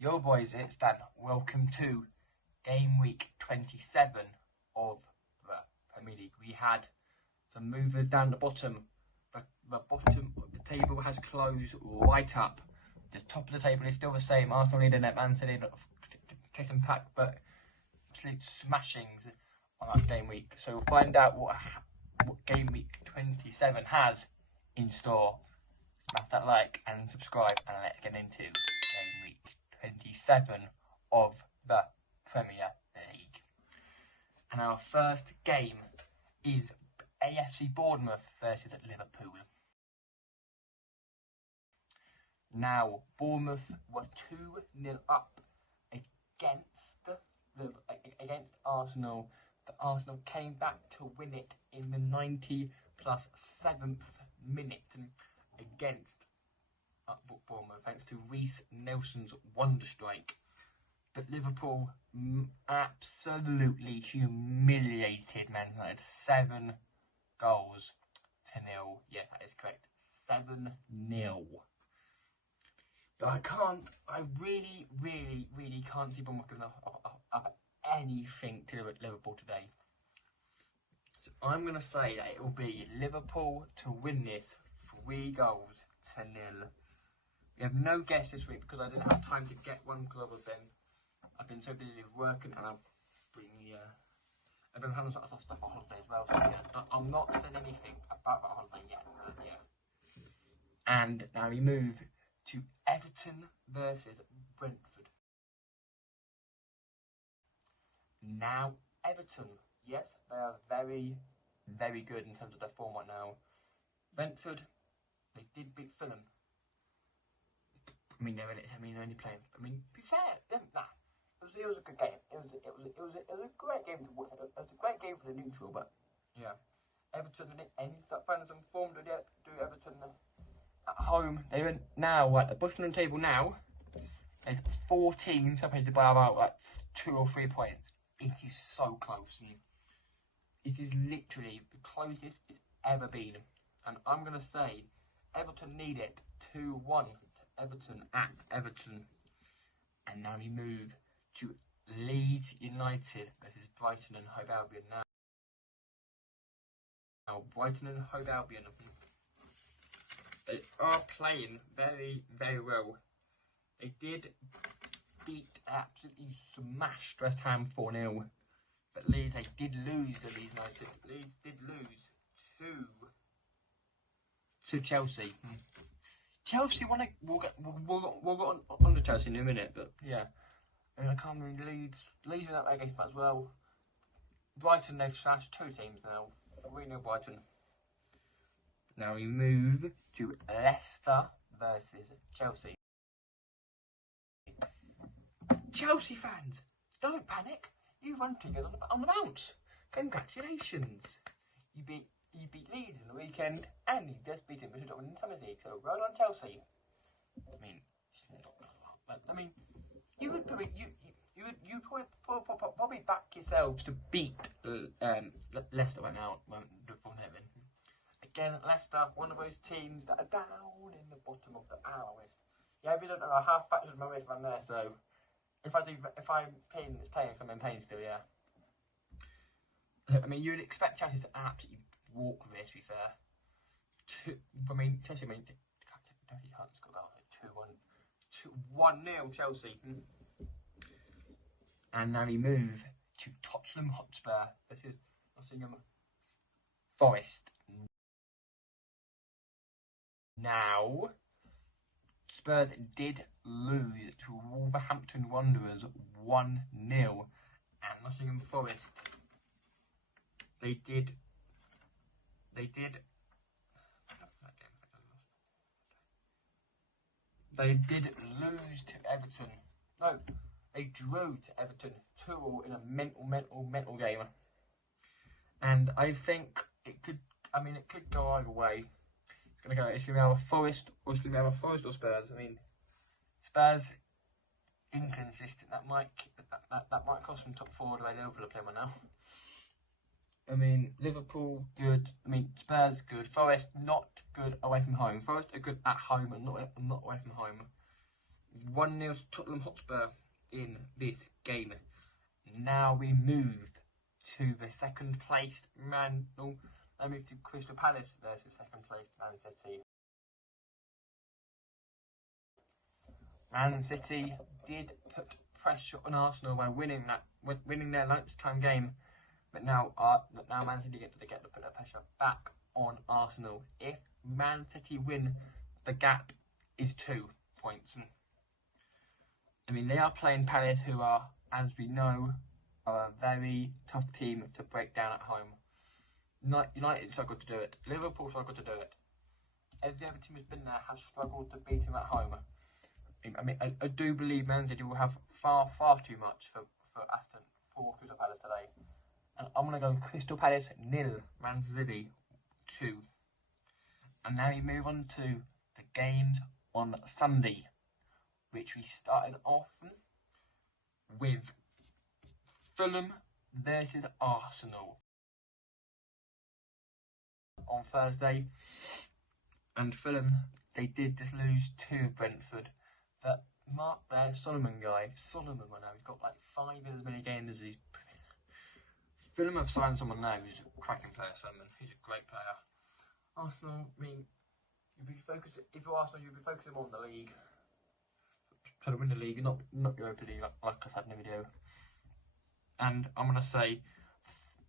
Yo boys, it's Dan. Welcome to game week 27 of the Premier League. We had some movers down the bottom. The bottom of the table has closed right up. The top of the table is still the same. Arsenal leading it, Man City kick and pack, but absolute smashings on that game week. So we'll find out what game week 27 has in store. Smash that like and subscribe, and let's get into game week 27 of the Premier League. And our first game is AFC Bournemouth versus Liverpool. Now, Bournemouth were 2-0 up against Arsenal. But Arsenal came back to win it in the 90+7th minute against Bournemouth, thanks to Reece Nelson's wonder strike. But Liverpool absolutely humiliated Man United. 7 goals to 0. Yeah, that is correct. 7-0. But I really can't see Bournemouth giving up anything to Liverpool today. So I'm going to say that it will be Liverpool to win this 3 goals to 0. We have no guests this week because I didn't have time to get one because I've been so busy with working, and I've been having lots of stuff on holiday as well. So yeah, I'm not saying anything about that holiday yet. And now we move to Everton versus Brentford. Now Everton, yes, they are very good in terms of their form right now. Brentford, they did beat Fulham. They're only playing. To be fair, it was a good game. It was a great game to watch. It was a great game for the neutral, but yeah, Everton and start finding some form to do Everton at home. They're now at the bottom of the table now. There's 4 teams separated by about 2 or 3 points. It is so close. It is literally the closest it's ever been. And I'm going to say Everton need it 2-1 to Everton at Everton. And now we move to Leeds United versus Brighton and Hove Albion. Now Brighton and Hove Albion, they are playing very well. They did absolutely smashed West Ham 4-0. But Leeds, they did lose to Leeds United. Leeds did lose to Chelsea. Chelsea won it. We'll get on to Chelsea in a minute, but yeah. I can't really Leeds win that game as well. Brighton, they've smashed 2 teams now. 3-0 Brighton. Now we move to Leicester versus Chelsea. Chelsea fans, don't panic. You run together on the bounce. Congratulations. You beat Leeds in the weekend, and you just beat him in the Champions League. So well done, Chelsea. You would probably back yourselves to beat Leicester right now. Again, Leicester, one of those teams that are down in the bottom of the list. Yeah, if you don't know, I have fractured my wrist around there, so if I'm playing, I'm in pain still, yeah. You'd expect Chelsea to absolutely walk this, to be fair. Chelsea, you can't score goals. 2-1. 1-0 Chelsea. And now we move to Tottenham Hotspur. This is Nottingham Forest. Now, Spurs did lose to Wolverhampton Wanderers 1-0, and Nottingham Forest, they did lose to Everton. No, they drew to Everton 2-2 in a mental game. And I think it could go either way. It's gonna be our Forest or Spurs. Spurs inconsistent. That might cost them top 4 the way Liverpool are playing right now. Liverpool good. Spurs good. Forest not good away from home. Forest are good at home and not away from home. 1-0 to Tottenham Hotspur in this game. Now we move to the second place Man to Crystal Palace versus second place Man City. Man City did put pressure on Arsenal by winning their lunchtime game, but now Man City get to put that pressure back on Arsenal. If Man City win, the gap is 2 points. I mean, they are playing Palace, who are, as we know, are a very tough team to break down at home. United struggled to do it. Liverpool struggled to do it. Every other team who's been there has struggled to beat him at home. I mean, I do believe Man City will have far too much for Crystal Palace today. And I'm going to go Crystal Palace 0, Man City 2. And now we move on to the games on Sunday, which we started off with Fulham versus Arsenal on Thursday. And Fulham, they did just lose to Brentford. But Mark there, Solomon, I know, he's got like 5 as many games as he's. Fulham have signed someone now who's a cracking player, Solomon. He's a great player. Arsenal, I mean, if you're Arsenal, you'll be focusing more on the league. Trying to win the league, not Europa League, like I said in the video. And I'm going to say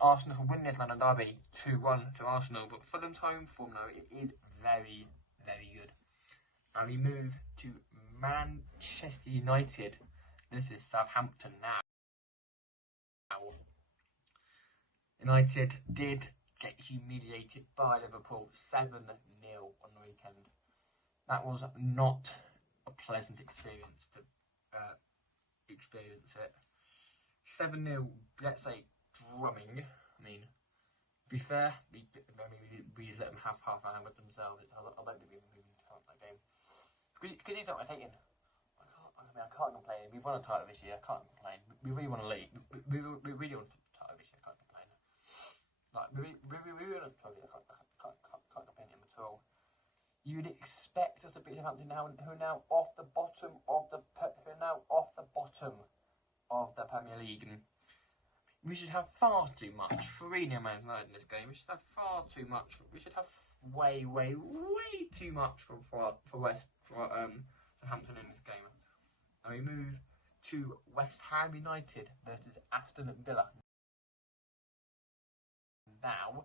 Arsenal will win this London derby 2-1 to Arsenal, but Fulham's home form now, it is very, very good. And we move to Manchester United. This is Southampton now. United did get humiliated by Liverpool 7-0 on the weekend. That was not a pleasant experience to experience it. 7-0, let's say, drumming. I mean, to be fair, we just let them have half an hour with themselves. I don't think we even moved into that game. Because he's not rotating. I can't complain. We've won a title this year. I can't complain. We really want a league. We really want a title this year. I can't complain. Like we really want a trophy. I can't complain him at all. You'd expect us to beat Southampton now, who are now off the bottom of the Premier League. And we should have far too much for Mourinho Man United in this game. We should have far too much. We should have way too much for Southampton in this game. And we move to West Ham United versus Aston Villa. Now,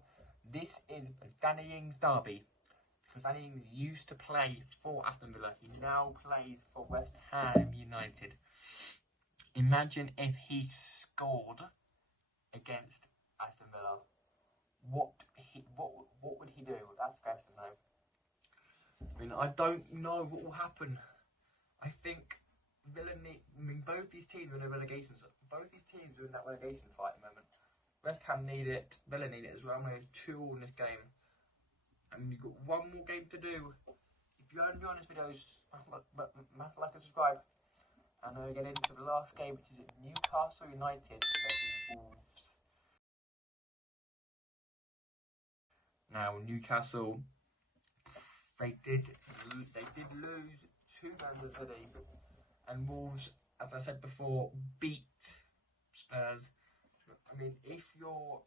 this is Danny Ings' derby, because Danny Ings used to play for Aston Villa. He now plays for West Ham United. Imagine if he scored against Aston Villa. What would he do? That's the question, though. I mean, I don't know what will happen. I think Villa both these teams are in a relegation. Both these teams are in that relegation fight at the moment. West Ham need it. Villa need it as well. I'm going to 2-2 in this game. And you've got one more game to do. If you haven't been on this video, like and subscribe. And then we get into the last game, which is Newcastle United versus Wolves. Now Newcastle, they did lose to Man City, and Wolves, as I said before, beat Spurs. I mean, if you're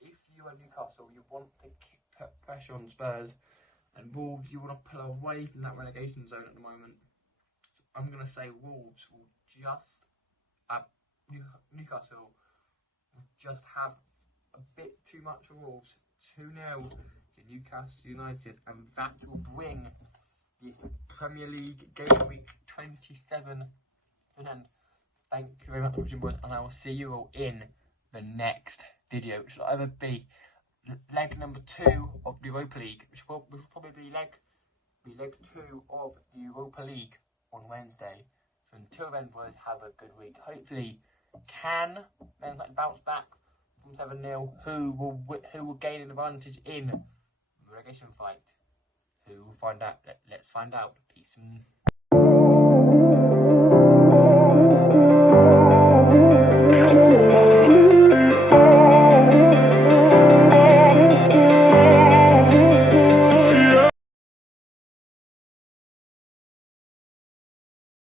Newcastle, you want to put pressure on Spurs, and Wolves, you want to pull away from that relegation zone at the moment. So I'm going to say Wolves will just, Newcastle will just have a bit too much for Wolves. 2-0 to Newcastle United, and that will bring this Premier League Game Week 27 to an end. Thank you very much for watching, boys, and I will see you all in the next video, which will either be leg number 2 of the Europa League, which will probably be leg 2 of the Europa League on Wednesday. So until then, boys, have a good week. Hopefully, can Man United bounce back from 7-0? Who will gain an advantage in the relegation fight? Who will find out? Let's find out. Peace.